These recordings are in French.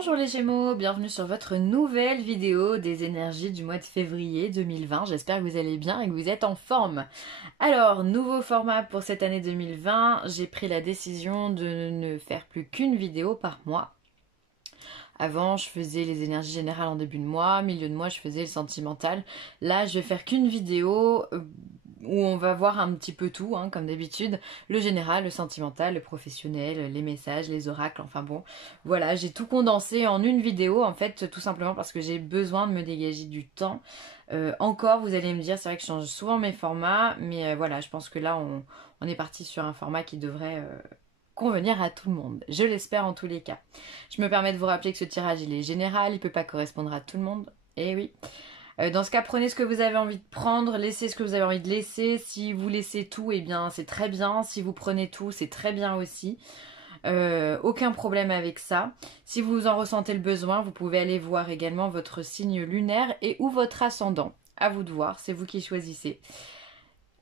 Bonjour les Gémeaux, bienvenue sur votre nouvelle vidéo des énergies du mois de février 2020. J'espère que vous allez bien et que vous êtes en forme. Alors, nouveau format pour cette année 2020. J'ai pris la décision de ne faire plus qu'une vidéo par mois. Avant, je faisais les énergies générales en début de mois, milieu de mois, je faisais le sentimental. Là, je vais faire qu'une vidéo où on va voir un petit peu tout, hein, comme d'habitude. Le général, le sentimental, le professionnel, les messages, les oracles, enfin bon. Voilà, j'ai tout condensé en une vidéo, en fait, tout simplement parce que j'ai besoin de me dégager du temps. Encore, vous allez me dire, c'est vrai que je change souvent mes formats, mais voilà, je pense que là, on est parti sur un format qui devrait convenir à tout le monde. Je l'espère en tous les cas. Je me permets de vous rappeler que ce tirage, il est général, il ne peut pas correspondre à tout le monde. Eh oui. Dans ce cas, prenez ce que vous avez envie de prendre, laissez ce que vous avez envie de laisser. Si vous laissez tout, eh bien c'est très bien. Si vous prenez tout, c'est très bien aussi. Aucun problème avec ça. Si vous en ressentez le besoin, vous pouvez aller voir également votre signe lunaire et ou votre ascendant. À vous de voir, c'est vous qui choisissez.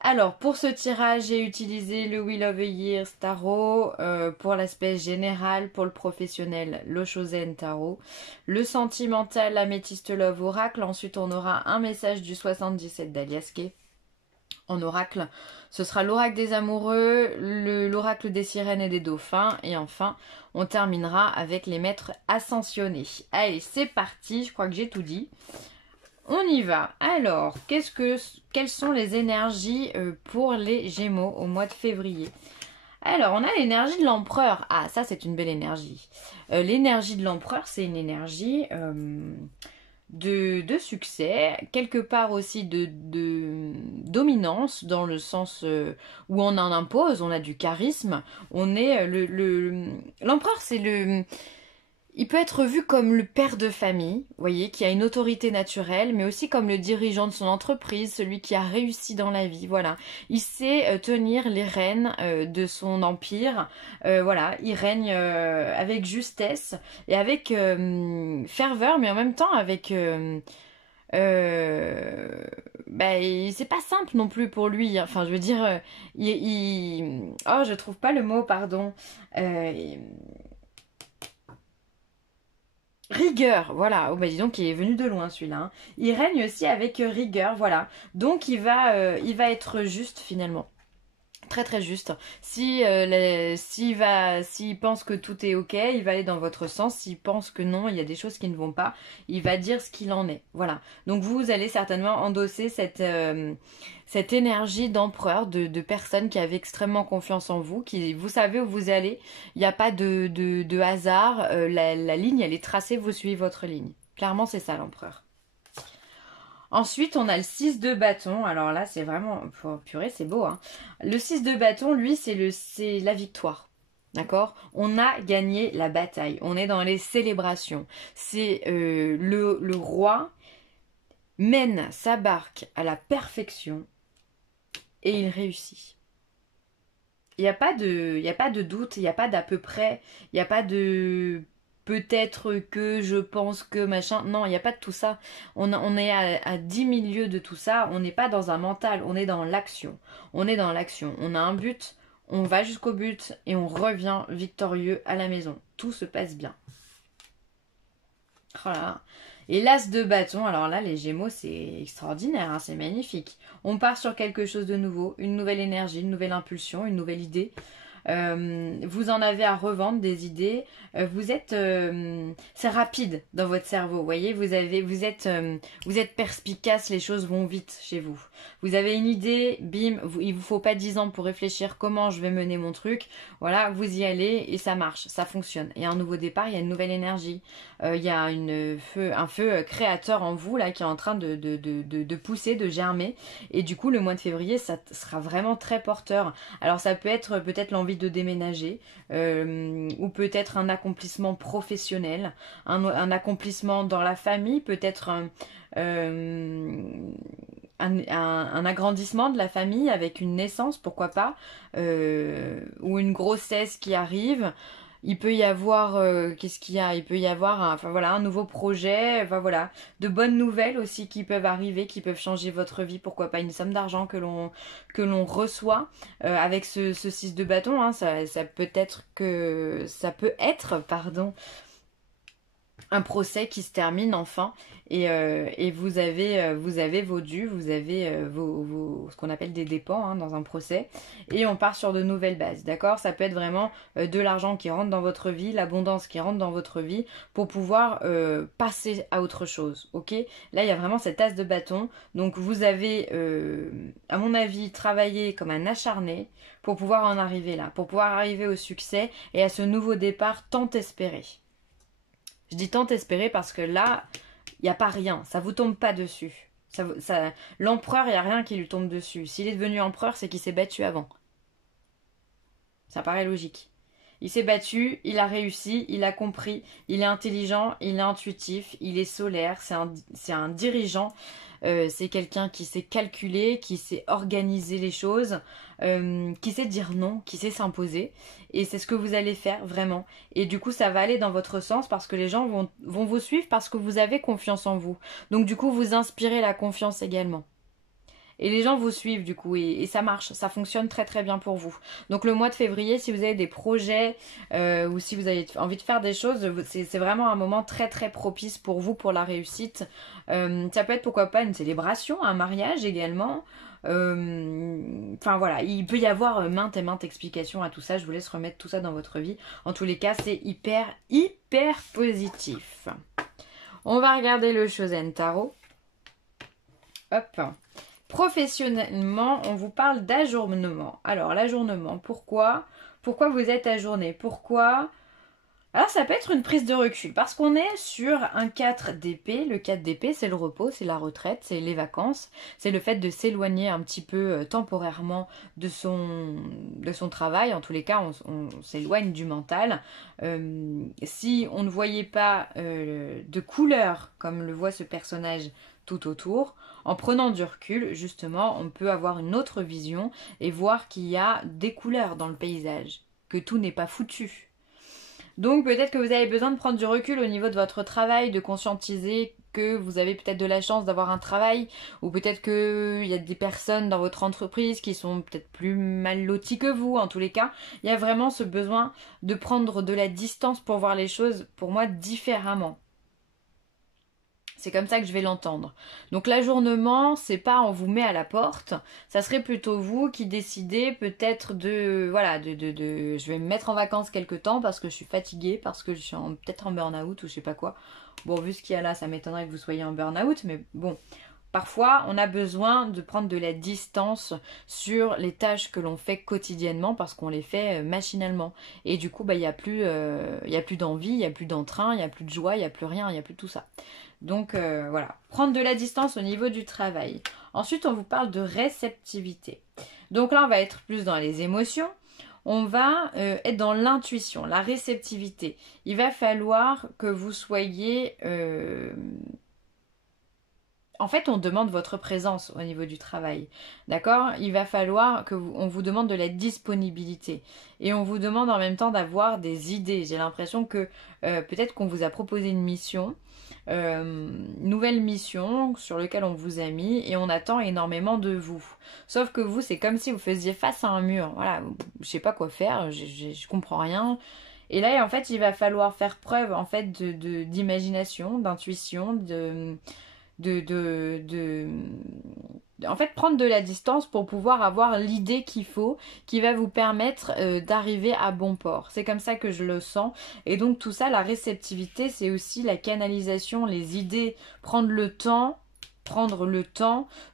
Alors, pour ce tirage, j'ai utilisé le Wheel of the Years Tarot pour l'aspect général, pour le professionnel, le Chosen Tarot, le sentimental, l'Améthyste Love Oracle. Ensuite, on aura un message du 77 d'Aliaske. En oracle, ce sera l'oracle des amoureux, l'oracle des sirènes et des dauphins. Et enfin, on terminera avec les maîtres ascensionnés. Allez, c'est parti, je crois que j'ai tout dit. On y va. Alors, quelles sont les énergies pour les Gémeaux au mois de février? Alors, on a l'énergie de l'empereur. Ah, ça, c'est une belle énergie. L'énergie de l'empereur, c'est une énergie de succès, quelque part aussi de dominance, dans le sens où on en impose, on a du charisme. On est l'empereur, c'est le... Il peut être vu comme le père de famille, vous voyez, qui a une autorité naturelle, mais aussi comme le dirigeant de son entreprise, celui qui a réussi dans la vie, voilà. Il sait tenir les rênes de son empire, voilà, il règne avec justesse et avec ferveur, mais en même temps avec... c'est pas simple non plus pour lui, enfin je veux dire, oh je trouve pas le mot, pardon. Rigueur, voilà. Oh, bah dis donc, il est venu de loin celui-là, hein. Il règne aussi avec rigueur, voilà. Donc il va être juste finalement. Très très juste. S'il pense que tout est ok, il va aller dans votre sens. S'il pense que non, il y a des choses qui ne vont pas, il va dire ce qu'il en est. Voilà. Donc vous allez certainement endosser cette énergie d'empereur, de personne qui avait extrêmement confiance en vous, qui vous savez où vous allez. Il n'y a pas de hasard. La ligne, elle est tracée, vous suivez votre ligne. Clairement, c'est ça l'empereur. Ensuite, on a le 6 de bâton. Alors là, c'est vraiment... Oh, purée, c'est beau, hein. Le 6 de bâton, lui, c'est la victoire. D'accord? On a gagné la bataille. On est dans les célébrations. C'est le roi mène sa barque à la perfection et il réussit. Il n'y a pas de doute, il n'y a pas d'à peu près, il n'y a pas de... Peut-être que je pense que machin. Non, il n'y a pas de tout ça. On est à 10 000 lieues de tout ça. On n'est pas dans un mental, on est dans l'action. On est dans l'action. On a un but, on va jusqu'au but et on revient victorieux à la maison. Tout se passe bien. Voilà. Et l'as de bâton, alors là, les Gémeaux, c'est extraordinaire, hein, c'est magnifique. On part sur quelque chose de nouveau, une nouvelle énergie, une nouvelle impulsion, une nouvelle idée. Vous en avez à revendre des idées. C'est rapide dans votre cerveau. Vous voyez, vous êtes perspicace. Les choses vont vite chez vous. Vous avez une idée, bim. Il vous faut pas 10 ans pour réfléchir comment je vais mener mon truc. Voilà, vous y allez et ça marche, ça fonctionne. Il y a un nouveau départ, il y a une nouvelle énergie. Il y a un feu créateur en vous là qui est en train de pousser, de germer. Et du coup, le mois de février, ça sera vraiment très porteur. Alors ça peut être peut-être l'envie de déménager ou peut-être un accomplissement professionnel, un accomplissement dans la famille, peut-être un agrandissement de la famille avec une naissance, pourquoi pas, ou une grossesse qui arrive. Il peut y avoir, qu'est-ce qu'il y a? Il peut y avoir un nouveau projet, voilà, de bonnes nouvelles aussi qui peuvent arriver, qui peuvent changer votre vie, pourquoi pas une somme d'argent que l'on reçoit avec ce 6 de bâton, hein, ça peut être, pardon, un procès qui se termine enfin et vous avez vos dus, vous avez ce qu'on appelle des dépens hein, dans un procès et on part sur de nouvelles bases, d'accord? Ça peut être vraiment de l'argent qui rentre dans votre vie, l'abondance qui rentre dans votre vie pour pouvoir passer à autre chose, ok? Là il y a vraiment cet as de bâton, donc vous avez à mon avis travaillé comme un acharné pour pouvoir en arriver là, pour pouvoir arriver au succès et à ce nouveau départ tant espéré. Je dis tant espéré parce que là, il n'y a pas rien, ça vous tombe pas dessus. L'empereur, il n'y a rien qui lui tombe dessus. S'il est devenu empereur, c'est qu'il s'est battu avant. Ça paraît logique. Il s'est battu, il a réussi, il a compris, il est intelligent, il est intuitif, il est solaire, c'est un dirigeant, c'est quelqu'un qui sait calculer, qui sait organiser les choses, qui sait dire non, qui sait s'imposer. Et c'est ce que vous allez faire vraiment. Et du coup, ça va aller dans votre sens parce que les gens vont vous suivre parce que vous avez confiance en vous. Donc du coup, vous inspirez la confiance également. Et les gens vous suivent du coup et ça marche, ça fonctionne très très bien pour vous. Donc le mois de février, si vous avez des projets ou si vous avez envie de faire des choses, c'est vraiment un moment très très propice pour vous, pour la réussite. Ça peut être pourquoi pas une célébration, un mariage également. Enfin voilà, il peut y avoir maintes et maintes explications à tout ça. Je vous laisse remettre tout ça dans votre vie. En tous les cas, c'est hyper hyper positif. On va regarder le Shosen Tarot. Hop. Professionnellement, on vous parle d'ajournement. Alors, l'ajournement, pourquoi? Pourquoi vous êtes ajourné? Pourquoi? Alors, ça peut être une prise de recul, parce qu'on est sur un 4 d'épée. Le 4 d'épée, c'est le repos, c'est la retraite, c'est les vacances. C'est le fait de s'éloigner un petit peu temporairement de son travail. En tous les cas, on s'éloigne du mental. Si on ne voyait pas de couleur, comme le voit ce personnage tout autour, en prenant du recul, justement, on peut avoir une autre vision et voir qu'il y a des couleurs dans le paysage, que tout n'est pas foutu. Donc peut-être que vous avez besoin de prendre du recul au niveau de votre travail, de conscientiser que vous avez peut-être de la chance d'avoir un travail, ou peut-être qu'il y a des personnes dans votre entreprise qui sont peut-être plus mal loties que vous. En tous les cas, il y a vraiment ce besoin de prendre de la distance pour voir les choses, pour moi, différemment. C'est comme ça que je vais l'entendre. Donc l'ajournement, c'est pas on vous met à la porte, ça serait plutôt vous qui décidez peut-être de voilà je vais me mettre en vacances quelque temps parce que je suis fatiguée, parce que je suis peut-être en burn-out ou je sais pas quoi. Bon, vu ce qu'il y a là, ça m'étonnerait que vous soyez en burn-out, mais bon. Parfois, on a besoin de prendre de la distance sur les tâches que l'on fait quotidiennement parce qu'on les fait machinalement. Et du coup, il n'y a plus d'envie, il n'y a plus d'entrain, il n'y a plus de joie, il n'y a plus rien, il n'y a plus tout ça. Donc voilà, prendre de la distance au niveau du travail. Ensuite, on vous parle de réceptivité. Donc là, on va être plus dans les émotions. On va être dans l'intuition, la réceptivité. Il va falloir que vous soyez... En fait, on demande votre présence au niveau du travail, d'accord? Il va falloir on vous demande de la disponibilité et on vous demande en même temps d'avoir des idées. J'ai l'impression que peut-être qu'on vous a proposé une mission, nouvelle mission sur laquelle on vous a mis et on attend énormément de vous. Sauf que vous, c'est comme si vous faisiez face à un mur. Voilà, je sais pas quoi faire, je comprends rien. Et là, en fait, il va falloir faire preuve en fait d'imagination, d'intuition, en fait prendre de la distance pour pouvoir avoir l'idée qu'il faut, qui va vous permettre d'arriver à bon port. C'est comme ça que je le sens. Et donc tout ça, la réceptivité, c'est aussi la canalisation, les idées, prendre le temps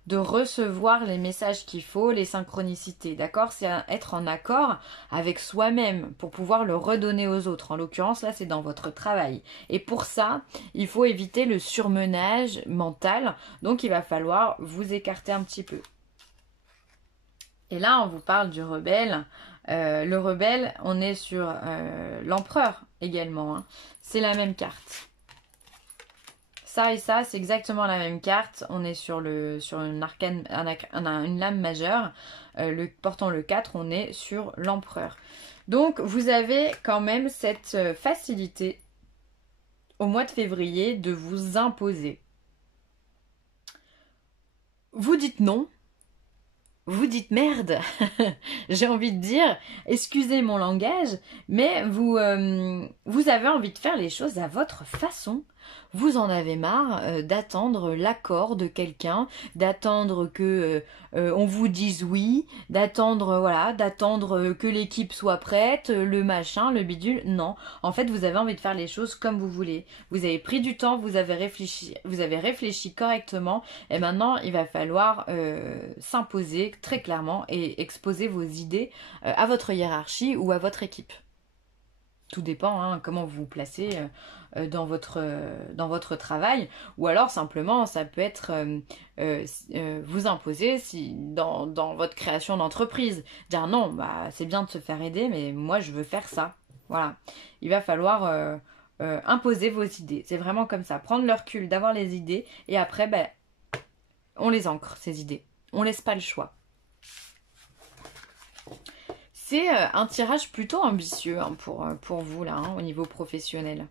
de recevoir les messages qu'il faut, les synchronicités, d'accord? C'est être en accord avec soi-même pour pouvoir le redonner aux autres. En l'occurrence, là, c'est dans votre travail. Et pour ça, il faut éviter le surmenage mental. Donc, il va falloir vous écarter un petit peu. Et là, on vous parle du rebelle. Le rebelle, on est sur l'empereur également, hein. C'est la même carte. Ça et ça, c'est exactement la même carte. On est sur une arcane, une lame majeure. Portant le 4, on est sur l'empereur. Donc, vous avez quand même cette facilité au mois de février de vous imposer. Vous dites non. vous dites merde, j'ai envie de dire, excusez mon langage, mais vous avez envie de faire les choses à votre façon. Vous en avez marre d'attendre l'accord de quelqu'un, d'attendre que on vous dise oui, d'attendre voilà, d'attendre que l'équipe soit prête, le machin, le bidule. Non, en fait, vous avez envie de faire les choses comme vous voulez. Vous avez pris du temps, vous avez réfléchi correctement, et maintenant il va falloir s'imposer très clairement et exposer vos idées à votre hiérarchie ou à votre équipe. Tout dépend hein, comment vous vous placez dans votre travail. Ou alors simplement, ça peut être vous imposer dans votre création d'entreprise. Dire non, bah, c'est bien de se faire aider, mais moi je veux faire ça. Voilà. Il va falloir imposer vos idées. C'est vraiment comme ça. Prendre le recul, d'avoir les idées, et après, ben, on les ancre, ces idées. On laisse pas le choix. C'est un tirage plutôt ambitieux hein, pour vous, là, hein, au niveau professionnel.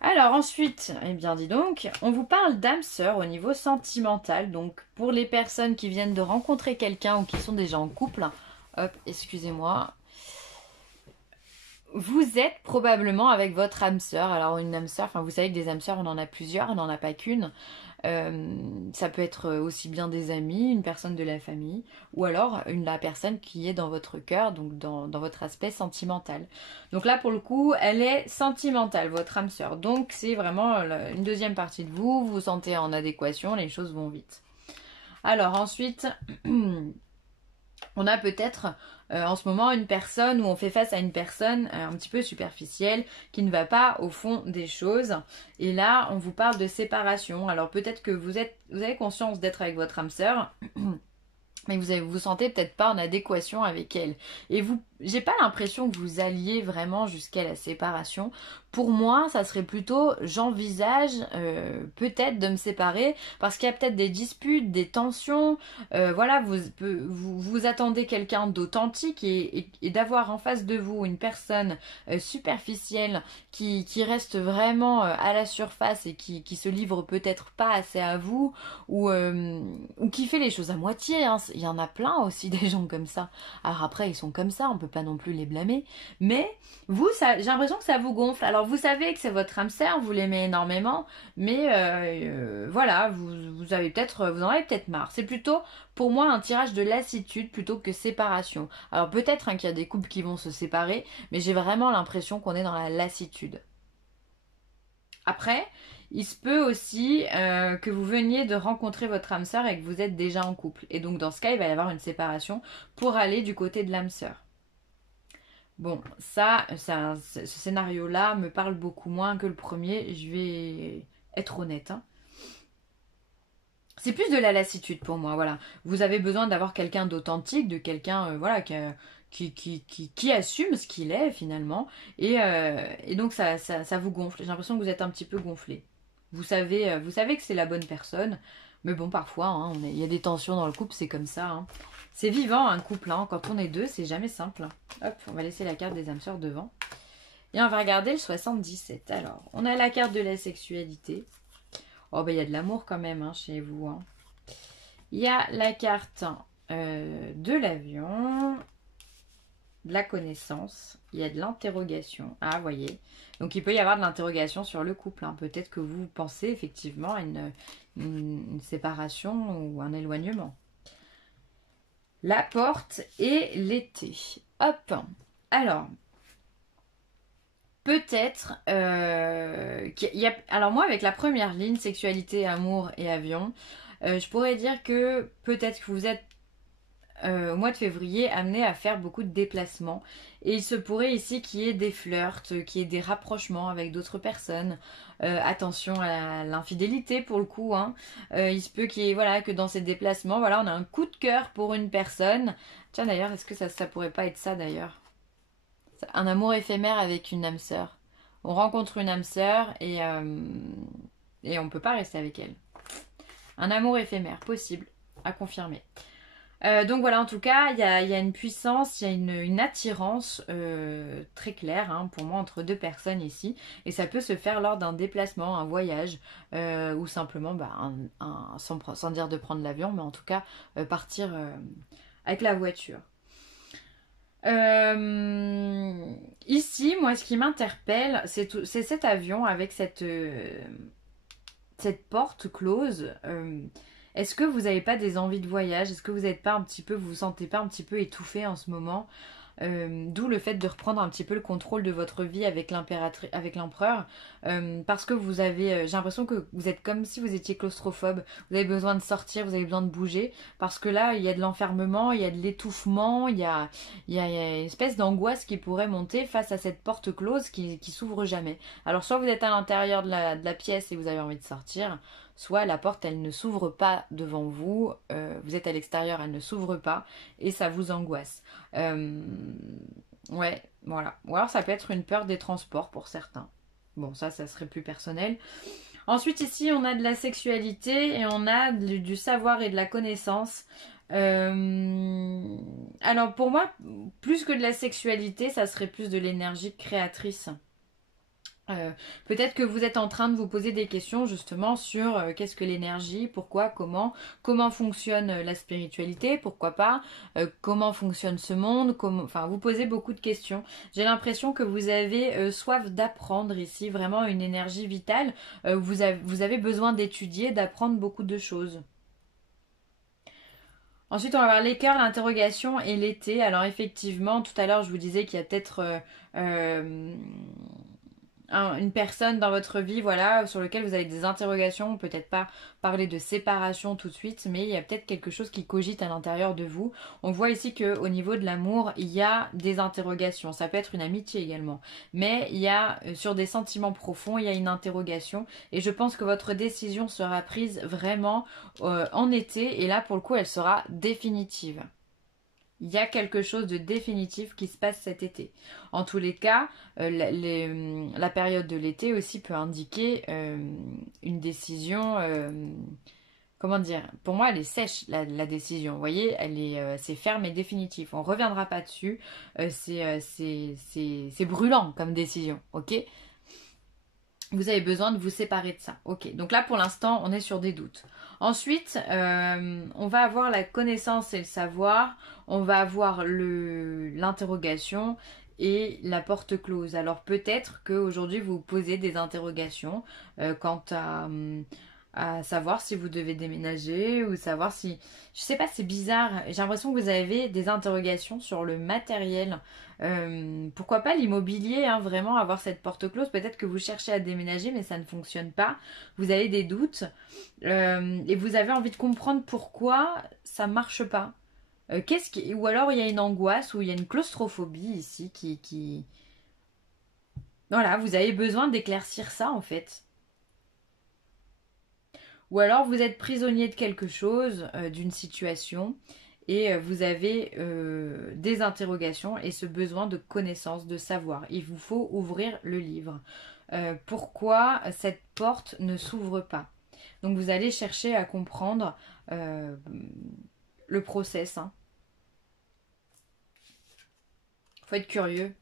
Alors ensuite, eh bien dis donc, on vous parle d'âme sœur au niveau sentimental. Donc pour les personnes qui viennent de rencontrer quelqu'un ou qui sont déjà en couple, hop, excusez-moi, vous êtes probablement avec votre âme sœur. Alors une âme sœur, enfin vous savez que des âmes sœurs, on en a plusieurs, on n'en a pas qu'une. Ça peut être aussi bien des amis, une personne de la famille, ou alors la personne qui est dans votre cœur, donc dans votre aspect sentimental. Donc là, pour le coup, elle est sentimentale, votre âme sœur. Donc c'est vraiment une deuxième partie de vous, vous vous sentez en adéquation, les choses vont vite. Alors ensuite, on a peut-être en ce moment une personne où on fait face à une personne un petit peu superficielle qui ne va pas au fond des choses. Et là, on vous parle de séparation. Alors peut-être que vous avez conscience d'être avec votre âme sœur, mais vous vous sentez peut-être pas en adéquation avec elle. Et j'ai pas l'impression que vous alliez vraiment jusqu'à la séparation. Pour moi, ça serait plutôt, j'envisage peut-être de me séparer parce qu'il y a peut-être des disputes, des tensions. Voilà, vous attendez quelqu'un d'authentique et d'avoir en face de vous une personne superficielle qui reste vraiment à la surface et qui se livre peut-être pas assez à vous ou qui fait les choses à moitié. Hein. Il y en a plein aussi des gens comme ça. Alors après, ils sont comme ça, on peut pas non plus les blâmer. Mais vous, j'ai l'impression que ça vous gonfle. Alors vous savez que c'est votre âme sœur, vous l'aimez énormément, mais voilà, vous en avez peut-être marre. C'est plutôt, pour moi, un tirage de lassitude plutôt que séparation. Alors peut-être hein, qu'il y a des couples qui vont se séparer, mais j'ai vraiment l'impression qu'on est dans la lassitude. Après, il se peut aussi que vous veniez de rencontrer votre âme sœur et que vous êtes déjà en couple. Et donc dans ce cas, il va y avoir une séparation pour aller du côté de l'âme sœur. Bon, ce scénario-là me parle beaucoup moins que le premier, je vais être honnête. Hein. C'est plus de la lassitude pour moi, voilà. Vous avez besoin d'avoir quelqu'un d'authentique, de quelqu'un voilà, qui assume ce qu'il est finalement. Et donc ça vous gonfle. J'ai l'impression que vous êtes un petit peu gonflé. Vous savez que c'est la bonne personne. Mais bon, parfois, hein, il y a des tensions dans le couple, c'est comme ça. Hein. C'est vivant un couple, hein. Quand on est deux, c'est jamais simple. Hop, on va laisser la carte des âmes sœurs devant. Et on va regarder le 77. Alors, on a la carte de la sexualité. Oh, ben il y a de l'amour quand même hein, chez vous. Hein. Il y a la carte de l'avion, de la connaissance, il y a de l'interrogation. Ah, voyez. Donc, il peut y avoir de l'interrogation sur le couple. Hein. Peut-être que vous pensez effectivement à une séparation ou un éloignement. La porte et l'été. Hop. Alors, peut-être alors moi, avec la première ligne, sexualité, amour et avion, je pourrais dire que peut-être que vous êtes au mois de février amené à faire beaucoup de déplacements et il se pourrait ici qu'il y ait des flirts, qu'il y ait des rapprochements avec d'autres personnes. Attention à l'infidélité pour le coup hein. Il se peut qu'il y ait voilà, que dans ces déplacements voilà, on a un coup de cœur pour une personne. Tiens d'ailleurs, est-ce que ça pourrait pas être ça d'ailleurs, un amour éphémère avec une âme sœur. On rencontre une âme sœur et on peut pas rester avec elle. Un amour éphémère, possible, à confirmer. Donc voilà, en tout cas, il y a une puissance, il y a une attirance très claire hein, pour moi entre deux personnes ici. Et ça peut se faire lors d'un déplacement, un voyage, ou simplement, bah, sans dire de prendre l'avion, mais en tout cas, partir avec la voiture. Ici, moi, ce qui m'interpelle, c'est cet avion avec cette porte close. Est-ce que vous n'avez pas des envies de voyage? Est-ce que vous n'êtes pas un petit peu, vous vous sentez pas un petit peu étouffé en ce moment? D'où le fait de reprendre un petit peu le contrôle de votre vie avec avec l'empereur, parce que vous avez, j'ai l'impression que vous êtes comme si vous étiez claustrophobe. Vous avez besoin de sortir, vous avez besoin de bouger, parce que là, il y a de l'enfermement, il y a de l'étouffement, il y a une espèce d'angoisse qui pourrait monter face à cette porte close qui s'ouvre jamais. Alors, soit vous êtes à l'intérieur de la pièce et vous avez envie de sortir, soit la porte, elle ne s'ouvre pas devant vous, vous êtes à l'extérieur, elle ne s'ouvre pas, et ça vous angoisse. Euh, ouais, voilà. Ou alors ça peut être une peur des transports pour certains. Bon, ça serait plus personnel. Ensuite, ici, on a de la sexualité et on a du savoir et de la connaissance. Alors, pour moi, plus que de la sexualité, ça serait plus de l'énergie créatrice. Peut-être que vous êtes en train de vous poser des questions justement sur qu'est-ce que l'énergie, pourquoi, comment fonctionne la spiritualité, pourquoi pas, comment fonctionne ce monde, enfin vous posez beaucoup de questions. J'ai l'impression que vous avez soif d'apprendre ici, vraiment une énergie vitale. Vous avez besoin d'étudier, d'apprendre beaucoup de choses. Ensuite, on va voir les cœurs, l'interrogation et l'été. Alors effectivement, tout à l'heure, je vous disais qu'il y a peut-être une personne dans votre vie, voilà, sur lequel vous avez des interrogations, peut-être pas parler de séparation tout de suite, mais il y a peut-être quelque chose qui cogite à l'intérieur de vous. On voit ici que au niveau de l'amour, il y a des interrogations. Ça peut être une amitié également, mais il y a sur des sentiments profonds, il y a une interrogation, et je pense que votre décision sera prise vraiment en été, et là pour le coup, elle sera définitive. Il y a quelque chose de définitif qui se passe cet été. En tous les cas, la période de l'été aussi peut indiquer une décision. Comment dire? Pour moi, elle est sèche, la décision. Vous voyez, c'est ferme et définitif. On ne reviendra pas dessus. C'est brûlant comme décision. Ok? Vous avez besoin de vous séparer de ça. Ok, donc là pour l'instant on est sur des doutes. Ensuite, on va avoir la connaissance et le savoir, on va avoir l'interrogation et la porte close. Alors peut-être qu'aujourd'hui vous vous posez des interrogations quant à savoir si vous devez déménager ou savoir si... Je sais pas, c'est bizarre. J'ai l'impression que vous avez des interrogations sur le matériel. Pourquoi pas l'immobilier, hein, vraiment avoir cette porte close. Peut-être que vous cherchez à déménager mais ça ne fonctionne pas. Vous avez des doutes et vous avez envie de comprendre pourquoi ça marche pas. Ou alors il y a une angoisse ou il y a une claustrophobie ici qui... Voilà, vous avez besoin d'éclaircir ça en fait. Ou alors vous êtes prisonnier de quelque chose, d'une situation, et vous avez des interrogations et ce besoin de connaissance, de savoir. Il vous faut ouvrir le livre. Pourquoi cette porte ne s'ouvre pas? Donc vous allez chercher à comprendre le process. Hein. Faut être curieux.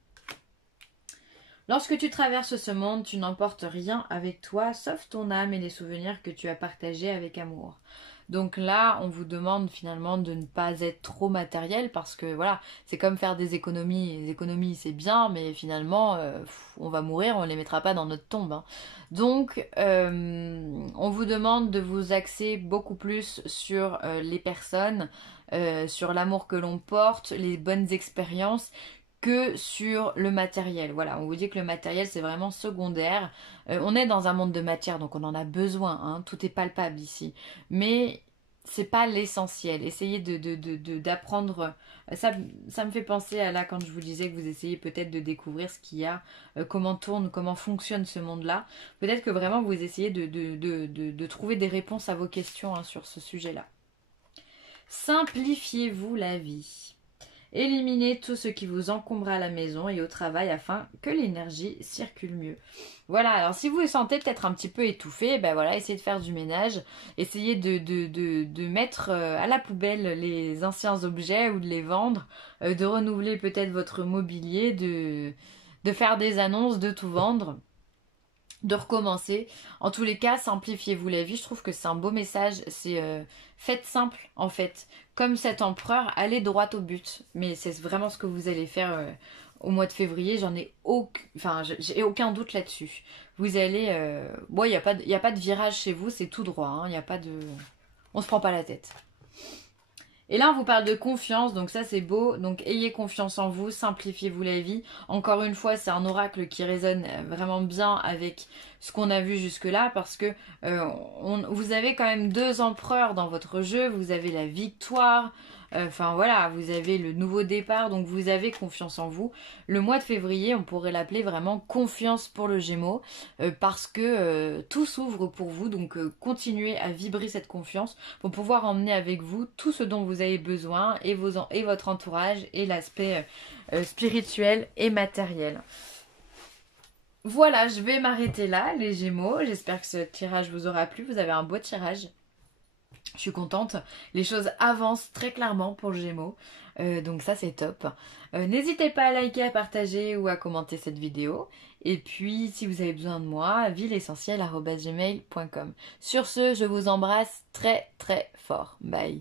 Lorsque tu traverses ce monde, tu n'emportes rien avec toi, sauf ton âme et les souvenirs que tu as partagés avec amour. Donc là, on vous demande finalement de ne pas être trop matériel parce que voilà, c'est comme faire des économies. Les économies, c'est bien, mais finalement, on va mourir, on ne les mettra pas dans notre tombe. Hein. Donc, on vous demande de vous axer beaucoup plus sur les personnes, sur l'amour que l'on porte, les bonnes expériences que sur le matériel. Voilà, on vous dit que le matériel c'est vraiment secondaire. On est dans un monde de matière donc on en a besoin, hein, tout est palpable ici. Mais c'est pas l'essentiel. Essayez d'apprendre. Ça me fait penser à là quand je vous disais que vous essayez peut-être de découvrir ce qu'il y a, comment tourne, comment fonctionne ce monde-là. Peut-être que vraiment vous essayez de trouver des réponses à vos questions hein, sur ce sujet-là. Simplifiez-vous la vie. Éliminez tout ce qui vous encombre à la maison et au travail afin que l'énergie circule mieux. Voilà, alors si vous vous sentez peut-être un petit peu étouffé, ben voilà, essayez de faire du ménage, essayez de mettre à la poubelle les anciens objets ou de les vendre, de renouveler peut-être votre mobilier, de faire des annonces, de tout vendre, de recommencer. En tous les cas, simplifiez-vous la vie. Je trouve que c'est un beau message. C'est faites simple en fait. Comme cet empereur, allez droit au but. Mais c'est vraiment ce que vous allez faire au mois de février. J'en ai j'ai aucun doute là-dessus. Vous allez, bon, il y a pas de virage chez vous, c'est tout droit. Hein. Il y a pas de, on se prend pas la tête. Et là, on vous parle de confiance, donc ça c'est beau. Donc ayez confiance en vous, simplifiez-vous la vie. Encore une fois, c'est un oracle qui résonne vraiment bien avec ce qu'on a vu jusque-là parce que vous avez quand même 2 empereurs dans votre jeu. Vous avez la victoire, enfin voilà, vous avez le nouveau départ, donc vous avez confiance en vous. Le mois de février, on pourrait l'appeler vraiment confiance pour le Gémeaux parce que tout s'ouvre pour vous, donc continuez à vibrer cette confiance pour pouvoir emmener avec vous tout ce dont vous avez besoin et votre entourage et l'aspect spirituel et matériel. Voilà, je vais m'arrêter là, les Gémeaux. J'espère que ce tirage vous aura plu. Vous avez un beau tirage. Je suis contente. Les choses avancent très clairement pour le Gémeaux. Donc ça, c'est top. N'hésitez pas à liker, à partager ou à commenter cette vidéo. Et puis, si vous avez besoin de moi, villeessentielle@gmail.com. Sur ce, je vous embrasse très très fort. Bye.